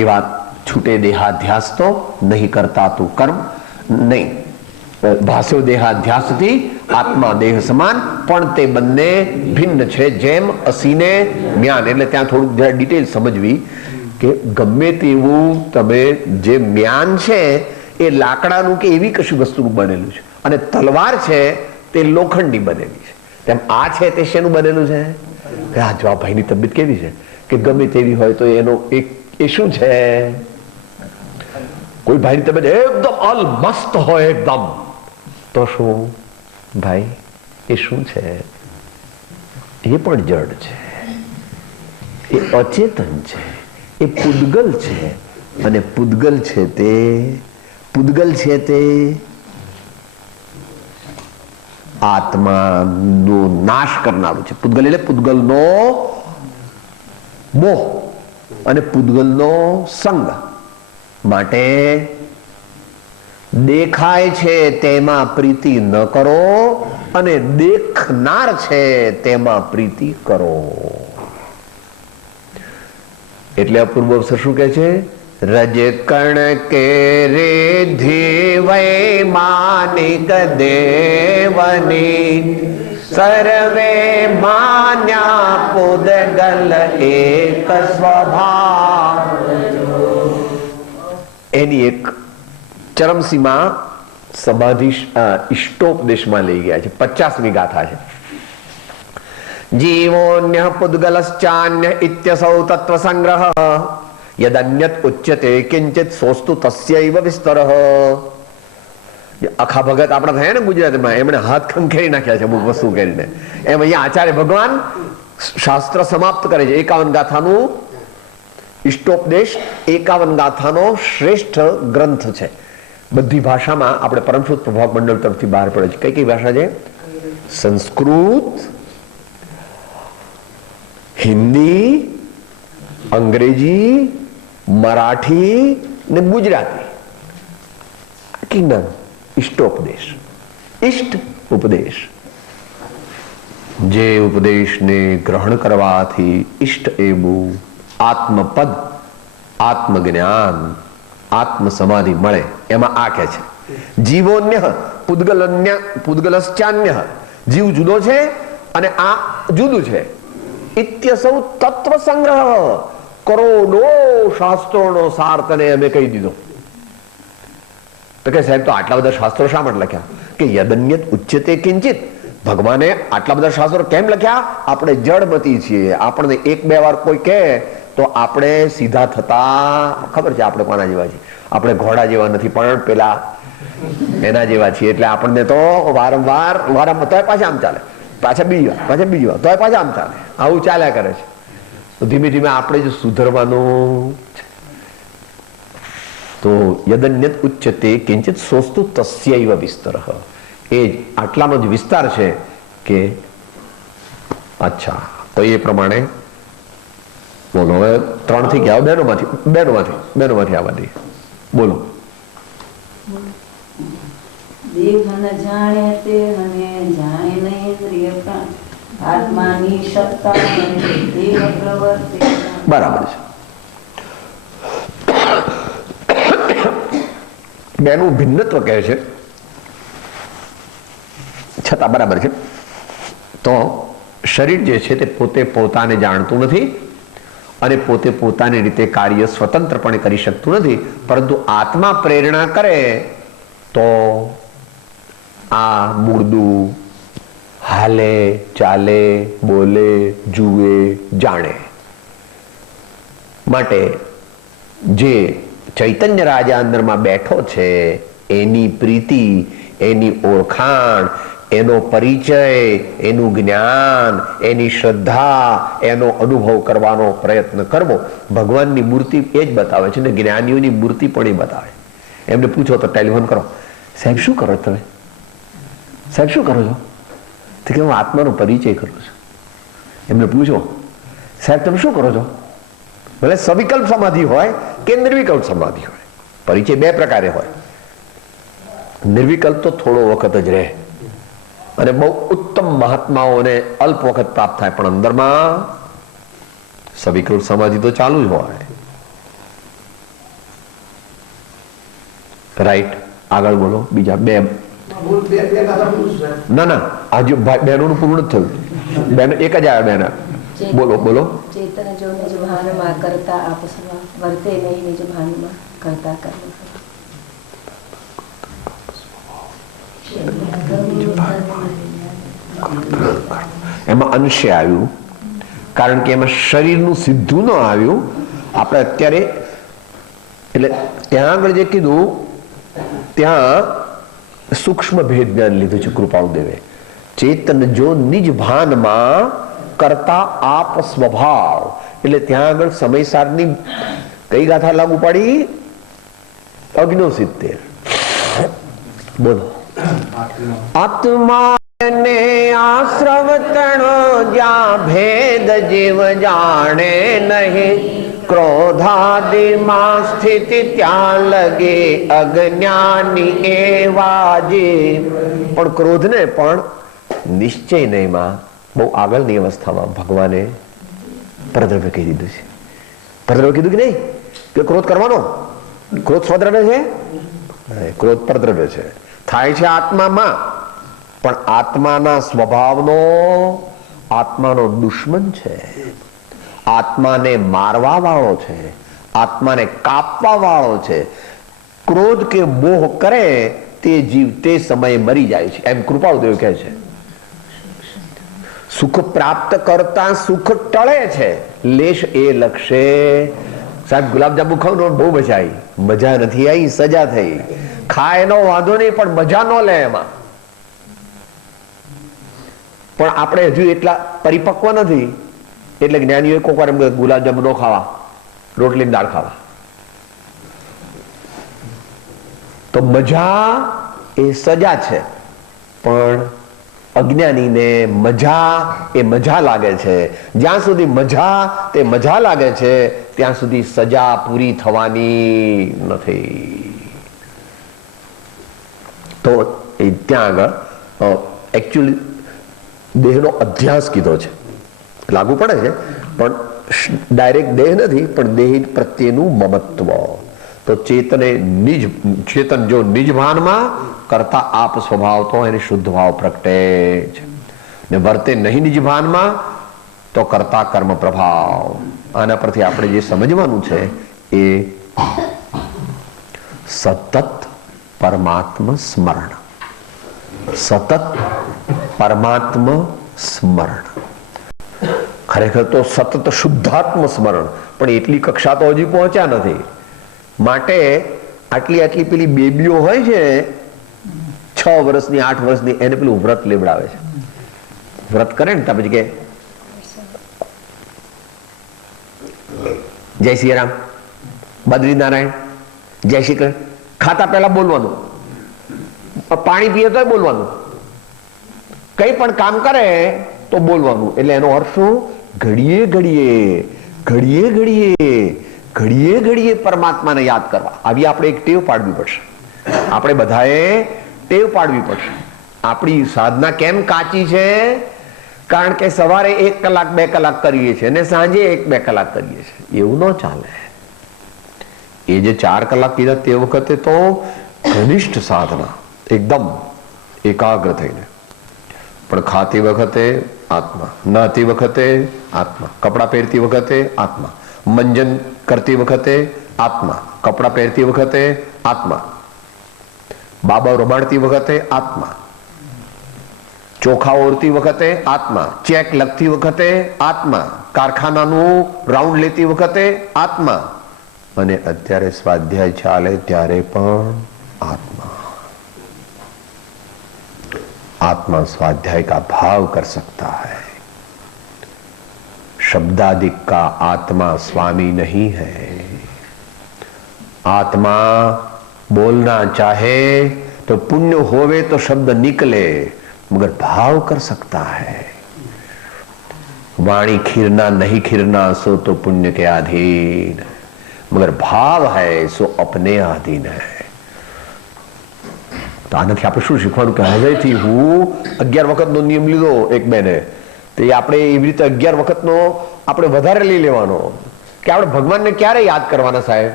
એ વાત છૂટે. દેહાધ્યાસ તો નહીં કરતા તું કર્મ નહીં. ભાષ્યો દેહાધ્યાસથી આત્મા દેહ સમાન પણ તે બંને ભિન્ન છે જેમ અસીને જ્ઞાન. એટલે ત્યાં થોડુંક જરા ડિટેલ સમજવી કે ગમે તેવું તમે જે જ્ઞાન છે એ લાકડાનું કે એવી કશું વસ્તુનું બનેલું છે. અને તલવાર છે તે લોખંડની બનેલી છે. તેમ આ છે તે શેનું બનેલું છે? કે આ જો આ ભાઈની તબિયત કેવી છે કે ગમે તેવી હોય તો એનો એ શું છે? કોઈ ભાઈની તબિયત એકદમ અલ મસ્ત હોય એકદમ, તો શું ભાઈ એ શું છે? એ પણ જડ છે, એ અચેતન છે, એ પૂદગલ છે. અને પૂદગલ છે તે આત્માનો નાશ કરનારું છે. પૂદગલ એટલે પૂદગલનો મોહ અને પૂદગલનો સંગ. માટે દેખાય છે તેમાં પ્રીતિ ન કરો અને દેખનાર છે તેમાં પ્રીતિ કરો. એટલે અપૂર્વ અવસર શું કહે છે? રજ કણ કે રેધિ વૈ માનિક દેવની સર્વે માન્યા પૂદગલ એક સ્વભાવ. એની એક ચરમસીમા સમાધિ ઇષ્ટોપદેશમાં લઈ ગયા છે. 50મી ગાથા છે. જીવોન્ય પૂદગલશ્ચાન્ય ઇત્યસૌ તત્વ સંગ્રહ યદન્યત ઉચ્યતે કિંચિત સોસ્તુ તસ્યૈવ વિસ્તરઃ. આખા ભગત આપણા થયા ને ગુજરાતમાં, એમણે હાથ ખંખેરી નાખ્યા છે અમુક વસ્તુ કરીને. એમ અહીંયા આચાર્ય ભગવાન શાસ્ત્ર સમાપ્ત કરે છે. 51 ગાથાનું ઇષ્ટોપદેશ 51 ગાથાનો શ્રેષ્ઠ ગ્રંથ છે. બધી ભાષામાં આપણે પરમશુદ્ધ પ્રભાવ મંડળ તરફથી બહાર પડે છે. કઈ કઈ ભાષા છે? સંસ્કૃત, હિન્દી, અંગ્રેજી, મરાઠી ને ગુજરાતી. આટલી નામ ઇષ્ટોપદેશ. ઇષ્ટ ઉપદેશ, જે ઉપદેશને ગ્રહણ કરવાથી ઇષ્ટ એવું આત્મપદ, આત્મજ્ઞાન, આત્મ સમાધિ મળે. એમાં આ કહે છે જીવોન્ય પૂદગલશ્ચાન્ય. જીવ જુદો છે અને આ જુદું છે. ઇત્યસૌ તત્વ સંગ્રહ. કરોડો શાસ્ત્રોનો સાર તને અમે કહી દીધો. તો કે સાહેબ તો આટલા બધા શાસ્ત્રો શા માટે લખ્યા? કે યદન્યત ઉચ્યતે કિંચિત. ભગવાને આટલા બધા શાસ્ત્રો કેમ લખ્યા? આપણે જડમતી છીએ. આપણને એક બે વાર કોઈ કહે તો આપણે સીધા થતા ખબર છે આપણે કોના જેવા છીએ? આપણે ઘોડા જેવા નથી, પણ પેલા એના જેવા છીએ. એટલે આપણને તો વારંવાર તોય પાછા આમ ચાલે, પાછા બીજી વાર તોય પાછા આમ ચાલે. આવું ચાલ્યા કરે છે. તો ધીમે ધીમે આપણે જ સુધરવાનું છે. તો યદન્યત ઉચ્યતે કિંચિત સોસ્તુ તસ્યૈવ વિસ્તરઃ. એ જ આટલાનો જ વિસ્તાર છે કે અચ્છા તો એ પ્રમાણે બોલો. હવે 3 થી ગયા, બહેનોમાંથી આવવા દઈએ. બોલો. દેહ ન જાણે તે અને જાણે નહીં ઇન્દ્રિય પ્રાણ આત્માની સત્તા અને દેહ પ્રવૃત્તિ. બરાબર છે. બેનું ભિન્નત્વ કહે છે છતાં બરાબર છે. તો શરીર જે છે તે પોતે પોતાને જાણતું નથી અને પોતે પોતાની રીતે કાર્ય સ્વતંત્રપણે કરી શકતું નથી. પરંતુ આત્મા પ્રેરણા કરે તો આ મૂળદું હાલે, ચાલે, બોલે, જુએ, જાણે. માટે જે ચૈતન્ય રાજા અંદરમાં બેઠો છે એની પ્રીતિ, એની ઓળખાણ, એનો પરિચય, એનું જ્ઞાન, એની શ્રદ્ધા, એનો અનુભવ કરવાનો પ્રયત્ન કરવો. ભગવાનની મૂર્તિ એ જ બતાવે છે ને જ્ઞાનીઓની મૂર્તિ પણ એ બતાવે. એમને પૂછો તો ટેલિફોન કરો, સાહેબ શું કરો તમે? સાહેબ શું કરો છો? તો કે હું આત્માનો પરિચય કરું છું. એમને પૂછો સાહેબ તમે શું કરો છો? ભલે સવિકલ્પ સમાધિ હોય કે નિર્વિકલ્પ સમાધિ હોય. પરિચય 2 પ્રકારે હોય. નિર્વિકલ્પ તો થોડો વખત જ રહે અને બહુ ઉત્તમ મહાત્માઓને અલ્પ વખત પ્રાપ્ત થાય, પણ અંદરમાં સવિકલ્પ સમાધિ તો ચાલુ જ હોય. રાઈટ. આગળ બોલો. બીજા 2. ના આજે બહેનોનું પૂર્ણ થયું. બેન એક જ આવ્યા. બેન બોલો. ચેતન જો નિજ ભાનમાં કરતા આપસમાં વર્તે નહીં, નિજ ભાનમાં કરતા કર્મ. એમાં અંશે આવ્યું, કારણ કે એમાં શરીરનું સીધું ન આવ્યું. આપણે અત્યારે એટલે ત્યાં આગળ જે કીધું ત્યાં સૂક્ષ્મ ભેદ જ્ઞાન લીધું છે કૃપાળુદેવે. ચેતન જો નિજ ભાનમાં કરતા આપ સ્વભાવ, એટલે ત્યાં આગળ સમયસારની કઈ ગાથા લાગુ પાડી? 69. બોલો. આત્મા ને આશ્રવ તણો જ્યાં ભેદ જીવ જાણે નહીં, ક્રોધાદિમાં સ્થિતિ ત્યાં લગે અજ્ઞાની એવા જીવ. પણ ક્રોધને પણ નિશ્ચય નહીંમાં બહુ આગળની અવસ્થામાં ભગવાને પરદ્રવ્ય કહી દીધું છે. પરદ્રવ્ય કીધું કે નહીં કે ક્રોધ કરવાનો? ક્રોધ સ્વદ્રવ્ય છે? ક્રોધ પરદ્રવ્ય છે. થાય છે આત્મામાં, પણ આત્માના સ્વભાવનો આત્માનો દુશ્મન છે, આત્માને મારવા વાળો છે, આત્માને કાપવા વાળો છે. ક્રોધ કે મોહ કરે તે જીવ તે સમયે મરી જાય છે, એમ કૃપાળુદેવ કહે છે. સુખ પ્રાપ્ત કરતા સુખ ટળે છે, લેશ એ લક્ષે. સાહેબ ગુલાબજાંબુ ખાવ ને બહુ મજા આવી, મજા નથી આવી, સજા થઈ. ખાય એનો વાંધો નહીં, પણ મજા ન લે એમાં. પણ આપણે હજુ એટલા પરિપક્વ નથી, એટલે જ્ઞાનીઓએ કોક વાર એમ કહે ગુલાબજાંબુ ન ખાવા, રોટલી દાળ ખાવા. તો મજા એ સજા છે, પણ અજ્ઞાનીને મજા એ મજા લાગે છે. જ્યાં સુધી મજા તે મજા લાગે છે ત્યાં સુધી સજા પૂરી થવાની નથી. તો એ ત્યાં આગળ એકચ્યુઅલી દેહનો અધ્યાસ કીધો છે, લાગુ પડે છે, પણ ડાયરેક્ટ દેહ નથી, પણ દેહ પ્રત્યેનું મમત્વ. તો ચેતન જો નિજ ભાનમાં કરતા આપ સ્વભાવ તો એને શુદ્ધ ભાવ પ્રગટે છે, ને વર્તે નહીં નિજ ભાનમાં તો કરતા કર્મ પ્રભાવ. આના પરથી આપણે જે સમજવાનું છે એ સતત પરમાત્મ સ્મરણ, સતત પરમાત્મ સ્મરણ. ખરેખર તો સતત શુદ્ધાત્મ સ્મરણ, પણ એટલી કક્ષા તો હજી પહોંચ્યા નથી. માટે આટલી પેલી બેબીઓ હોય છે 6 વર્ષની 8 વર્ષની, એને પેલું વ્રત લેવડાવે છે. વ્રત કરે ને પછી કે જય શ્રી રામ, બદ્રીનારાયણ, જય શ્રી કૃષ્ણ. ખાતા પહેલા બોલવાનું, પાણી પીએ તો બોલવાનું, કઈ પણ કામ કરે તો બોલવાનું. એટલે એનો અર્થ શું? ઘડીએ ઘડીએ પરમાત્માને યાદ કરવા. આવી આપણે એક ટેવ પાડવી પડશે. આપણે બધાએ ટેવ પાડવી પડશે. આપણી સાધના કેમ કાચી છે? કારણ કે સવારે 1 કલાક 2 કલાક કરીએ છીએ અને સાંજે 1-2 કલાક કરીએ છીએ. એવું ન ચાલે. એ જે 4 કલાક કીધા તે વખતે તો ઘનિષ્ઠ સાધના, એકદમ એકાગ્ર થઈને. પણ ખાતી વખતે આત્મા, નહાતી વખતે આત્મા, કપડાં પહેરતી વખતે આત્મા, મંજન કરતી વખતે આત્મા, કપડાં પહેરતી વખતે આત્મા, બાબા રમાડતી વખતે આત્મા, ચોખા ઓળતી વખતે આત્મા, ચેક લખતી વખતે આત્મા, કારખાનાનું રાઉન્ડ લેતી વખતે આત્મા, અને અત્યારે સ્વાધ્યાય ચાલે ત્યારે પણ आत्मा. आत्मा स्वाध्याय का भाव कर सकता है. शब्दादिक का आत्मा स्वामी नहीं है. आत्मा बोलना चाहे तो पुण्य होवे तो शब्द निकले, मगर भाव कर सकता है. वाणी खीरना नहीं खीरना सो तो पुण्य के अधीन, मगर भाव है सो अपने अधीन है. તો આનાથી આપણે શું શીખવાનું કે હવેથી હું 11 વખતનો નિયમ લીધો એક બેને, તો આપણે એવી રીતે 11 વખતનો આપણે વધારે લઈ લેવાનો કે આપણે ભગવાનને ક્યારે યાદ કરવાના સાહેબ?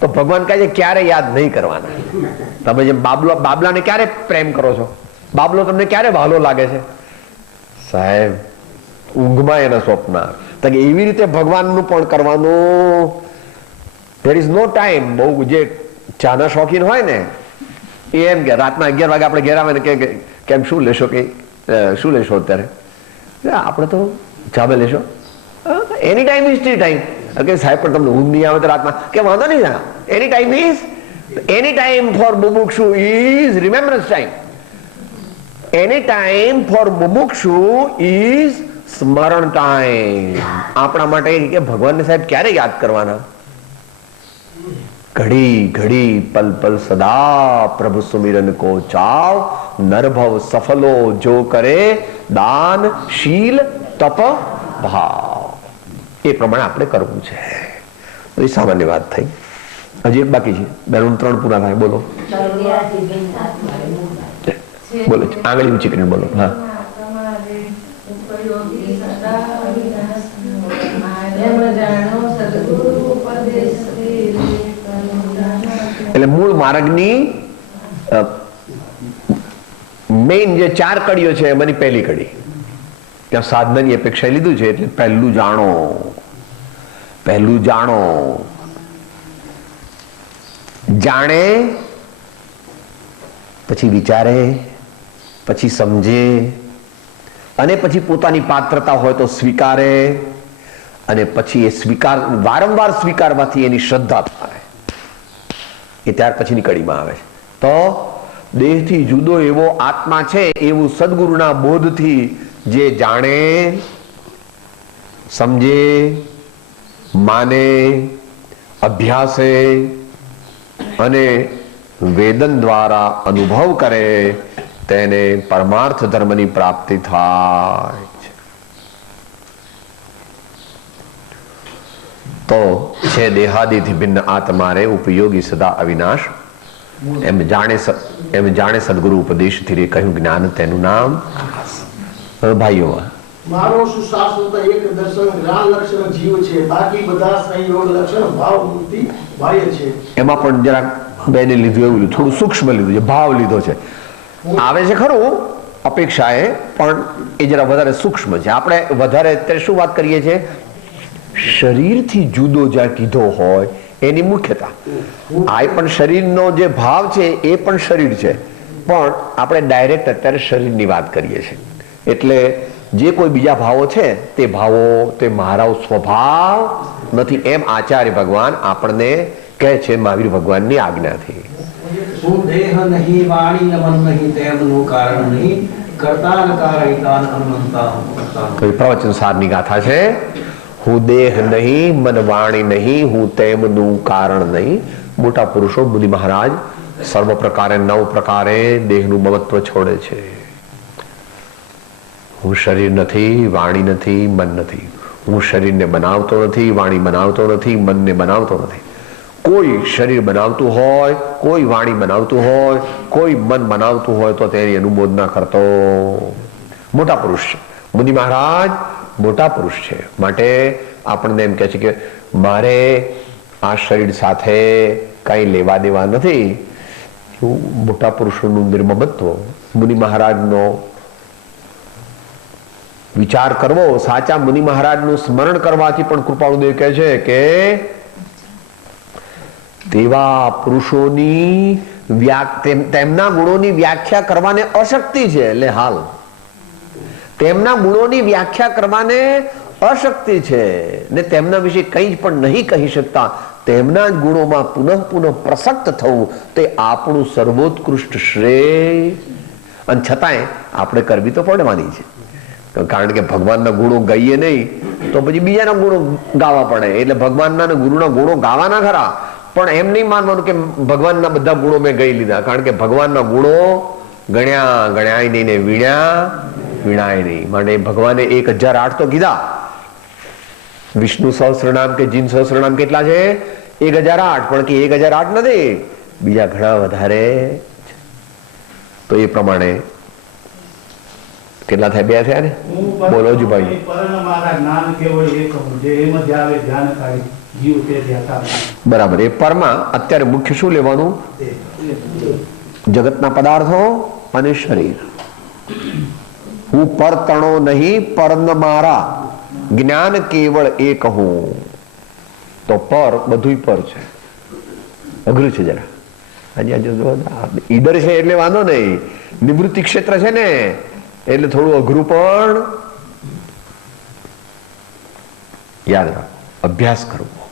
તો ભગવાન કહે છે ક્યારે યાદ નહીં કરવાના. તમે જેમ બાબલાને ક્યારે પ્રેમ કરો છો? બાબલો તમને ક્યારે વહાલો લાગે છે? સાહેબ ઊંઘમાં એના સ્વપ્ન. તો એવી રીતે ભગવાનનું પણ કરવાનું. There is no time. બહુ જે ચાના શોખીન હોય ને એ એમ કે રાતના 11 વાગે આપણે ઘેર આવે ને કે કેમ શું લેશો કે શું લેશો અત્યારે? આપણે તો ચાબે લેશો. એની ટાઈમ ઇઝ ટી ટાઈમ. કે સાહેબ પણ તમને ઊંઘ નહીં આવે તો રાતમાં, કે વાંધો નહીં, any time is any time for મુમુક્ષુ is remembrance time. Any time for મુમુક્ષુ ઇઝ સ્મરણ ટાઈમ. આપણા માટે કે ભગવાનને સાહેબ ક્યારે યાદ કરવાના? ઘડી ઘડી પલ પલ સદા પ્રભુ સુમિરન કો ચાવ, નરભવ સફલો જો કરે દાન શીલ તપ ભાવ. એ પ્રમાણે આપણે કરવું છે. એ સામાન્ય વાત થઈ. હજી એક બાકી છે. બેનું 3 પૂરા થાય. બોલો બોલો, આંગળી ઊંચી કરીને બોલો. હા, એટલે મૂળ માર્ગની મેઇન જે 4 કડીઓ છે એમાંની પહેલી કડી. ત્યાં સાધનાની અપેક્ષા લીધું છે એટલે પહેલું જાણો. જાણે, પછી વિચારે, પછી સમજે, અને પછી પોતાની પાત્રતા હોય તો સ્વીકારે, અને પછી એ વારંવાર સ્વીકારવાથી એની શ્રદ્ધા થાય. એ ત્યાર પછીની કડીમાં આવે છે. તો દેહથી જુદો એવો આત્મા છે એવું સદગુરુના બોધથી જે જાણે, સમજે, માને, અભ્યાસે અને વેદન દ્વારા અનુભવ કરે તેને પરમાર્થ ધર્મની પ્રાપ્તિ થાય છે. તો છે દેહાદિથી ભિન્ન આત્મા રે ઉપયોગી સદા અવિનાશ. એમ જાણે સદગુરુ ઉપદેશથી રે કહ્યું જ્ઞાન તેનું નામ. ભાઈઓ, મારો સુશાસન તો એક દર્શન જ્ઞાન લક્ષણ જીવ છે, બાકી બધા સંયોગ લક્ષણ ભાવ મૂર્તિ બાહ્ય છે. એમાં પણ જરાક બેને લીધું એવું થોડું સૂક્ષ્મ લીધું છે, ભાવ લીધો છે. આવે છે ખરું અપેક્ષાએ, પણ એ જરા વધારે સૂક્ષ્મ છે. આપણે વધારે અત્યારે શું વાત કરીએ છીએ? શરીરથી જુદો જ્યાં કીધો હોય એની મુખ્યતા. આ પણ શરીરનો જે ભાવ છે એ પણ શરીર છે, પણ આપણે ડાયરેક્ટ અત્યારે શરીરની વાત કરીએ છીએ. એટલે જે કોઈ બીજા ભાવો છે તે ભાવો તે મારો સ્વભાવ નથી એમ આચાર્ય ભગવાન આપણને કહે છે મહાવીર ભગવાનની આજ્ઞાથી. હું દેહ નહીં, વાણી ન મન નહીં, તેમનું કારણ નહીં, કરતા ન કારણિતા ન અનંતા. તો એ પ્રવચન સારની ગાથા છે. હું દેહ નહીં, મન વાણી નહીં, હું તેમનું કારણ નહીં. મોટા પુરુષો મુનિ મહારાજ સર્વ પ્રકારે 9 પ્રકારે દેહનું મમત્વ છોડે છે. હું શરીર નથી, વાણી નથી, મન નથી. હું શરીરને બનાવતો નથી, વાણી બનાવતો નથી, મનને બનાવતો નથી. કોઈ શરીર બનાવતું હોય, કોઈ વાણી બનાવતું હોય, કોઈ મન બનાવતું હોય તો તેની અનુમોદના કરતો મોટા પુરુષ છે. મુનિ મહારાજ મોટા પુરુષ છે. માટે આપણને એમ કહે છે કે મારે આ શરીર સાથે કઈ લેવા દેવા નથી. મોટા પુરુષોનું નિર્મમત્વ, મુનિ મહારાજનો વિચાર કરવો, સાચા મુનિ મહારાજનું સ્મરણ કરવાથી પણ કૃપાળુદેવ કહે છે કે તેવા પુરુષોની તેમના ગુણોની વ્યાખ્યા કરવાને અશક્તિ છે. એટલે હાલ તેમના ગુણોની વ્યાખ્યા કરવાને અશક્તિ છે ને તેમના વિશે કંઈ પણ નહીં કહી શકતા. તેમના જ ગુણોમાં પુનઃ પ્રસક્ત થવું તે આપણું સર્વોત્કૃષ્ટ શ્રેય. અને છતાંય આપણે કરવી તો પડવાની છે, કારણ કે ભગવાનના ગુણો ગાઈએ નહીં તો પછી બીજાના ગુણો ગાવા પડે. એટલે ભગવાનના ગુરુના ગુણો ગાવાના ખરા, પણ એમ નહીં માનવાનું કે ભગવાનના બધા ગુણો મેં ગઈ લીધા, કારણ કે ભગવાનના ગુણો ગણ્યા નહીં ને વીણાય નહીં. માટે ભગવાને 1008 તો કીધા. વિષ્ણુ સહસ્રનામ કે જીન સહસ્રનામ કેટલા છે? 1008. પણ કે 1008 નથી, બીજા ઘણા વધારે. તો એ પ્રમાણે કેટલા થાય? 2 થયા ને? બોલો જ ભાઈ. બરાબર. એ પરમાં અત્યારે મુખ્ય શું લેવાનું? જગતના પદાર્થો અને શરીર. હું પર તણો નહીં, પર ન મારા, જ્ઞાન કેવળ એક હું. તો પર બધું પર છે. અઘરું છે જરા. ઈડર છે એટલે વાંધો નહીં. નિવૃત્તિ ક્ષેત્ર છે ને એટલે થોડું અઘરું પણ યાદ રાખો, અભ્યાસ કરવો.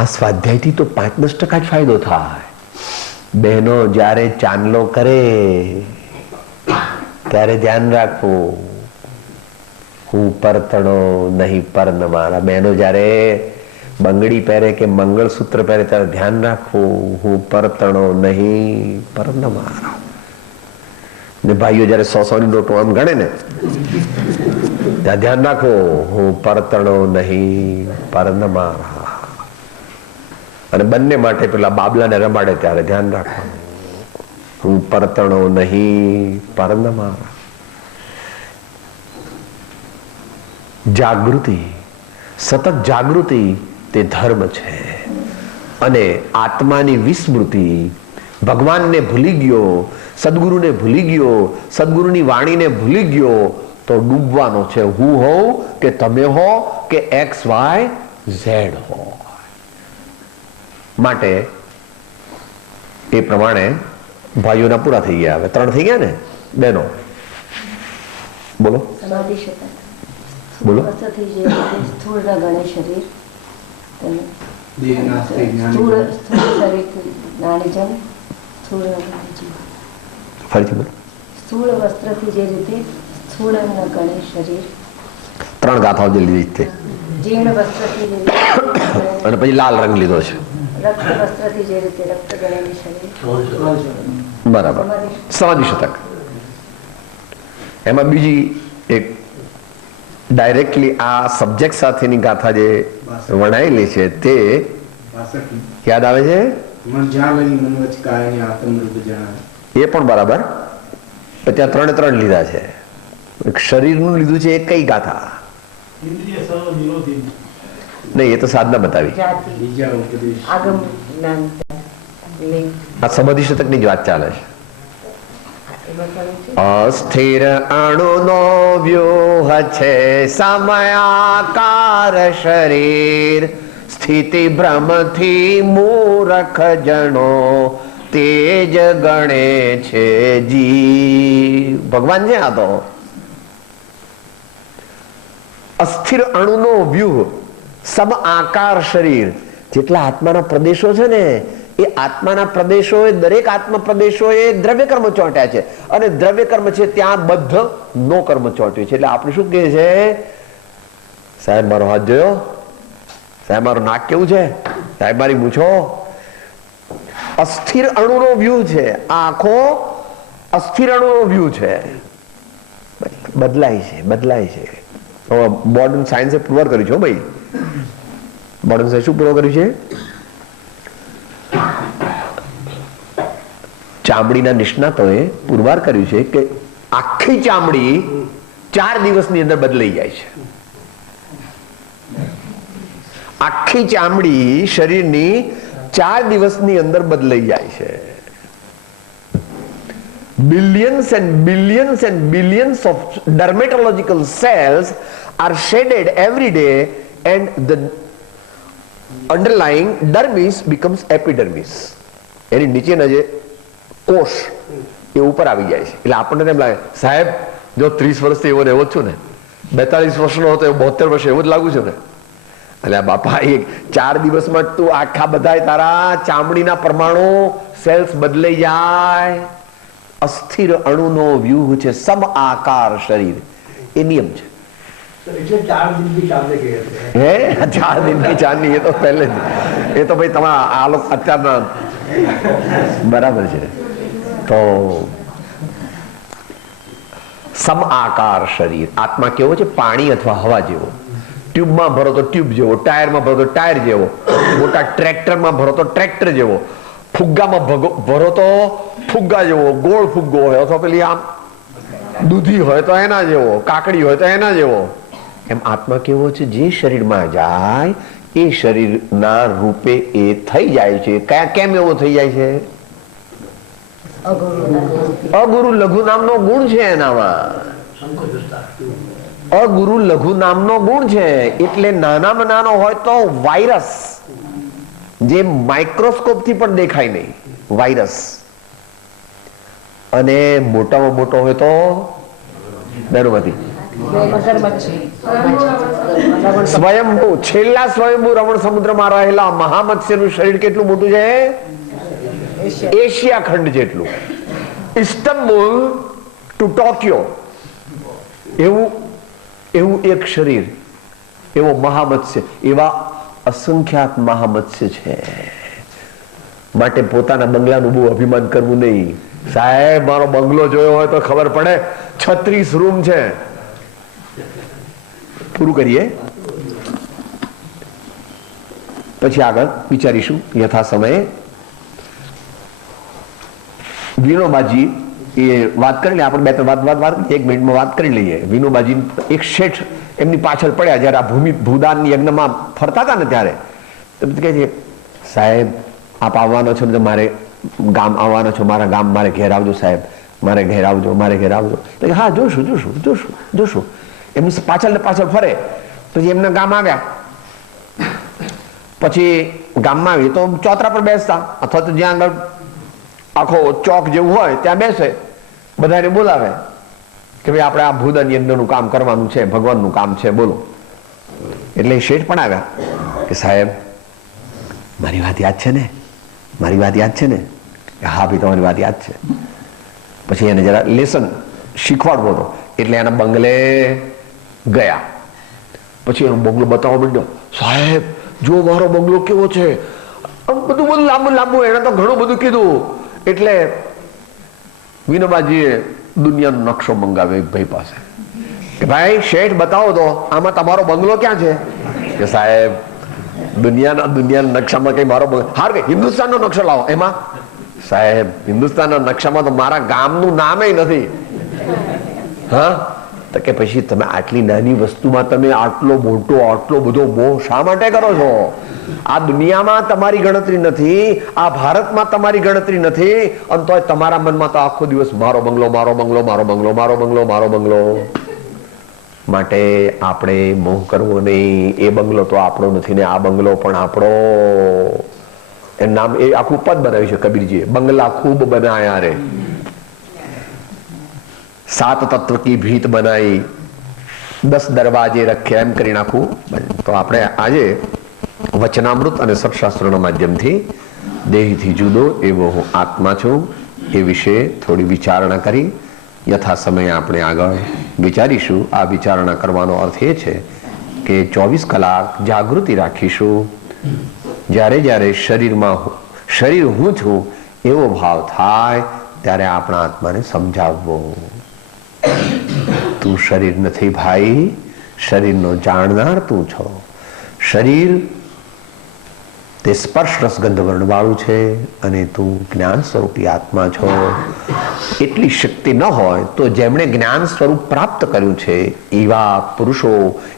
આ સ્વાધ્યાયથી તો 5-10% જ ફાયદો થાય. બહેનો જ્યારે ચાંદલો કરે ત્યારે ધ્યાન રાખવું, હું પરતણો નહીં પર્ણ મારા. બહેનો જ્યારે બંગડી પહેરે કે મંગળસૂત્ર પહેરે ત્યારે ધ્યાન રાખવું, હું પરતણો નહીં પર્ણ મારા. ને ભાઈઓ જ્યારે 100-100 ની નોટો આમ ગણે ને ત્યાં ધ્યાન રાખો, હું પરતણો નહીં પર્ણ મારા. અને બંને માટે પેલા બાબલાને રમાડે ત્યારે ધ્યાન રાખવાનું, હું પરતણો નહીં પર્ણ મારા. જાગૃતિ, સતત જાગૃતિ તે ધર્મ છે. અને આત્માની વિસ્મૃતિ, ભગવાનને ભૂલી ગયો, સદગુરુને ભૂલી ગયો, સદગુરુની વાણીને ભૂલી ગયો તો ડૂબવાનો છે. હું હોઉં કે તમે હો કે XYZ હો. માટે એ પ્રમાણે ભાઈઓના પૂરા થઈ ગયા. હવે 3 થઈ ગયા ને બહેનો? બોલો સમાધિ શતક. બોલો. અર્થથી જે રીતે સ્થૂળના ગણે શરીર, તેને દેહનાસ્તે સ્થૂળ જ્ઞાની શરીરથી જ્ઞાનીજન, સ્થૂળના ગણે જીવ. ફરીથી બોલો. સ્થૂળ વસ્ત્રથી જે રીતે સ્થૂળના ગણે શરીર, 3 ગાથાઓ જે લીધી છે જીર્ણ વસ્ત્રથી જે રીતે અને પછી લાલ રંગ લીધો છે. રક્ત વસ્ત્રથી જે રીતે રક્ત ગણેલી શરીર. બરાબર. સમાધિ શતક. એમાં બીજી એક ડાયરેક્ટલી આ સબ્જેક્ટ સાથેની ગાથા જે વણાયેલી છે તે 62 યાદ આવે છે. મન જ્યાં લઈ મન વચ કાયને આત્મરૂપ જણાય. એ પણ બરાબર. પણ ત્યાં 3 લીધા છે. એક શરીરનું લીધું છે. એ કઈ ગાથા? નહીં, એ તો સાધના બતાવી. જાતિ, બીજા ઉપદેશ આગમ જ્ઞાન, લિંગ. આ સમાધિ શતકની જ વાત ચાલે છે. એમાં કહ્યું છે અસ્થિર અણુનો વ્યુહ છે સમયાકાર શરીર, સ્થિતિ ભ્રમથી મૂરખ જણો તેજ ગણે છે જીવ. ભગવાન છે આ તો. અસ્થિર અણુનો વ્યુહ, સમ આકાર શરીર. જેટલા આત્માના પ્રદેશો છે ને એ આત્માના પ્રદેશોએ, દરેક આત્મા પ્રદેશોએ દ્રવ્ય કર્મ ચોંટ્યા છે. અને દ્રવ્ય કર્મ છે ત્યાં બદ્ધ નો કર્મ ચોંટ્યું છે. એટલે આપણે શું કહે છે? સાહેબ મારો હાથ જોયો? સાહેબ મારું નાક કેવું છે? સાહેબ મારી મૂછો? અસ્થિર અણુનો વ્યૂ છે. આ આખો અસ્થિર અણુનો વ્યૂ છે. બદલાય છે, બદલાય છે. મોડર્ન સાયન્સે પુરવાર કર્યું છે ભાઈ. મોડર્ન સાયન્સ શું પુરવાર કર્યું છે? ચામડીના નિષ્ણાતોએ પુરવાર કર્યું છે કે આખી ચામડી 4 દિવસની અંદર બદલાઈ જાય છે. આખી ચામડી શરીરની 4 દિવસની અંદર બદલાઈ જાય છે. Billions and billions and billions of dermatological cells are shedded every day and the underlying dermis becomes epidermis. એની નીચેના જે કોષ એ ઉપર આવી જાય છે. એટલે આપણને એમ લાગે સાહેબ જો 30 વર્ષથી એવો રહેવો જ છું ને, 42 વર્ષનો હતો એવો 72 વર્ષે એવો જ લાગુ છું ને. એટલે બાપા 4 દિવસમાં તું આખા બધા તારા ચામડીના પરમાણુ સેલ્સ બદલાઈ જાય. અસ્થિર અણુનો વ્યૂહ છે સમ આકાર શરીર. એ નિયમ છે. એટલે 4 दिन की चांदे के હે 4 दिन की ચાંદની. એ તો પહેલે એ તો ભાઈ તમારા આ લોકો અત્યારના બરાબર છે. તો સમ આકાર શરીર. આત્મા કેવો છે? પાણી અથવા હવા જેવો. ટ્યુબમાં ભરો તો ટ્યુબ જેવો, ટાયરમાં ભરો તો ટાયર જેવો, મોટા ટ્રેક્ટરમાં ભરો તો ટ્રેક્ટર જેવો, ફુગ્ગામાં ભરો તો ફુગ્ગા જેવો, ગોળ ફુગ્ગો હોય અથવા પેલી આમ દૂધી હોય તો એના જેવો, કાકડી હોય તો એના જેવો. એમ આત્મા કેવો છે? જે શરીરમાં જાય એ શરીરના રૂપે એ થઈ જાય છે. કેમ એવો થઈ જાય છે? અગુરુ લઘુ નામનો ગુણ છે એનામાં. અગુરુ લઘુ નામનો ગુણ છે. એટલે નાનામાં નાનો હોય તો વાયરસ, જે માઇક્રોસ્કોપ થી પણ દેખાય નહીં, વાયરસ અને મોટામાં મોટો હોય તો બેરોમાંથી સ્વયંભૂ, છેલ્લા સ્વયંભૂ રમણ સમુદ્રમાં રહેલા મહામત્સ્યનું શરીર કેટલું મોટું છે? એશિયા ખંડ જેટલું. ઇસ્તંબુલ ટુ ટોક્યો એવું એક શરીર, એવો મહામત્સ્ય, એવા અસંખ્યાત મહામત્સ્ય છે. માટે પોતાના બંગલાનું બહુ અભિમાન કરવું નહીં. સાહેબ મારો બંગલો જોયો હોય તો ખબર પડે 36 રૂમ છે. પૂરું કરીએ પછી આગળ વિચારીશું યથા સમયે. વિનોબાજી એ વાત કરી લે, આપણે બે ત્રણ વાત 1 મિનિટમાં વાત કરી લઈએ. વિનોબાજી એક શેઠ એમની પાછળ પડ્યા જયારે આ ભૂદાન યજ્ઞમાં ફરતા હતા ને ત્યારે. કહે છે સાહેબ આપ આવવાનો છો ને મારે ગામ આવવાનો છો, મારા ગામ મારે ઘેર આવજો સાહેબ, મારે ઘેર આવજો, મારે ઘેર આવજો. હા જોશું જોશું જોશું જોશું. એમની પાછળ ને પાછળ ફરે. પછી એમના ગામ આવ્યા, પછી ગામમાં આવી તો ચોતરા પર બેસતા અથવા તો જ્યાં આગળ આખો ચોક જેવું હોય ત્યાં બેસે, બધાને બોલાવે કે ભાઈ આપણે આ ભૂદાન યજ્ઞનું કામ કરવાનું છે, ભગવાનનું કામ છે, બોલો. એટલે શેઠ પણ આવ્યા કે સાહેબ મારી વાત યાદ છે ને, મારી વાત યાદ છે ને? હા ભાઈ તમારી વાત યાદ છે. પછી એને જરા લેસન શીખવાડવો હતો એટલે એના બંગલે ગયા. પછી એનો બંગલો બતાવવા માંડ્યો. સાહેબ જો મારો બંગલો કેવો છે, બધું લાંબુ લાંબુ, એને તો ઘણું બધું કીધું. એટલે વિનોબાજીએ દુનિયાનો નકશો મંગાવ્યો એક ભાઈ પાસે કે ભાઈ શેઠ બતાવો તો આમાં તમારો બંગલો ક્યાં છે? કે સાહેબ દુનિયાના નકશામાં કઈ મારો બંગલો, હાર કે હિન્દુસ્તાનનો નકશો લાવો. એમાં સાહેબ હિન્દુસ્તાનના નકશામાં તો મારા ગામનું નામે નથી. હા તો કે પછી તમે આટલી નાની વસ્તુમાં તમે આટલો મોટો આટલો બધો મોહ શા માટે કરો છો? આ દુનિયામાં તમારી ગણતરી નથી, આ ભારતમાં તમારી ગણતરી નથી, અને તોય તમારા મનમાં તો આખો દિવસ મારો બંગલો, મારો બંગલો, મારો બંગલો, મારો બંગલો, મારો બંગલો. માટે આપણે મોહ કરવો નહીં. એ બંગલો તો આપણો નથી ને આ બંગલો પણ આપણો. એનું નામ એ આખું પદ બનાવ્યું છે કબીરજીએ, બંગલા ખૂબ બનાયા રે, 7 તત્વ કી ભીત બનાઈ, 10 દરવાજે રખે, એમ કરી નાખું. તો આપણે આજે વચનામૃત અને સત્શાસ્ત્રોના માધ્યમથી દેહથી જુદો એવો હું આત્મા છું એ વિશે થોડી વિચારણા કરી યથા સમયે આપણે આગળ વિચારીશું. આ વિચારણા કરવાનો અર્થ એ છે કે 24 કલાક જાગૃતિ રાખીશું. જ્યારે જ્યારે શરીર હું છું એવો ભાવ થાય ત્યારે આપણા આત્માને સમજાવવો, તું શરીર નથી ભાઈ, શરીરનો જાણનાર તું છો. શરીર તે સ્પર્શ રસગંધ વર્ણવાળું છે અને તું જ્ઞાન સ્વરૂપી આત્મા છો. એટલી શક્તિ ન હોય તો જેમણે જ્ઞાન સ્વરૂપ પ્રાપ્ત કર્યું છે એવા પુરુષો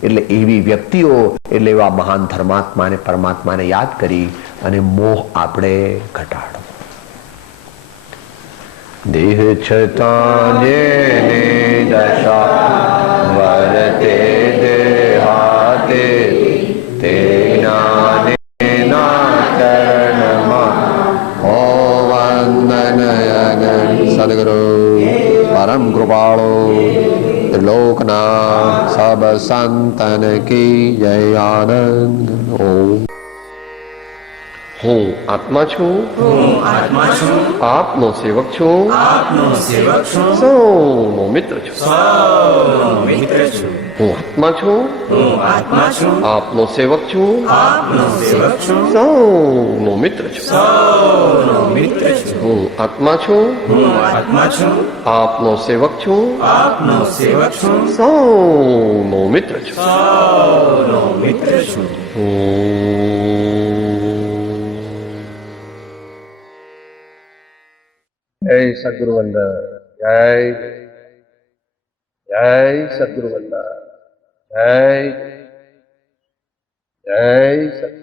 એટલે એવી વ્યક્તિઓ એટલે એવા મહાન ધર્માત્માને પરમાત્માને યાદ કરી અને મોહ આપણે ઘટાડો. દેહ છતાં જેને દશા વરતે દેહાતે તે જ્ઞાને સદગુરુ પરમ કૃપાળો ત્રિલોકના સબ સંતન કી જય. આનંદ. ઓમ. હું આત્મા છું, આપનો સેવક છું, સૌનો મિત્ર છું. હું આત્મા છું, આપનો સેવક છું, સૌનો મિત્ર છું. હું આત્મા છું, આપનો સેવક છું, સૌનો મિત્ર છું. જય સદગુરુ વંદન. જય સદગુરુ વંદન. જય સદગુરુ.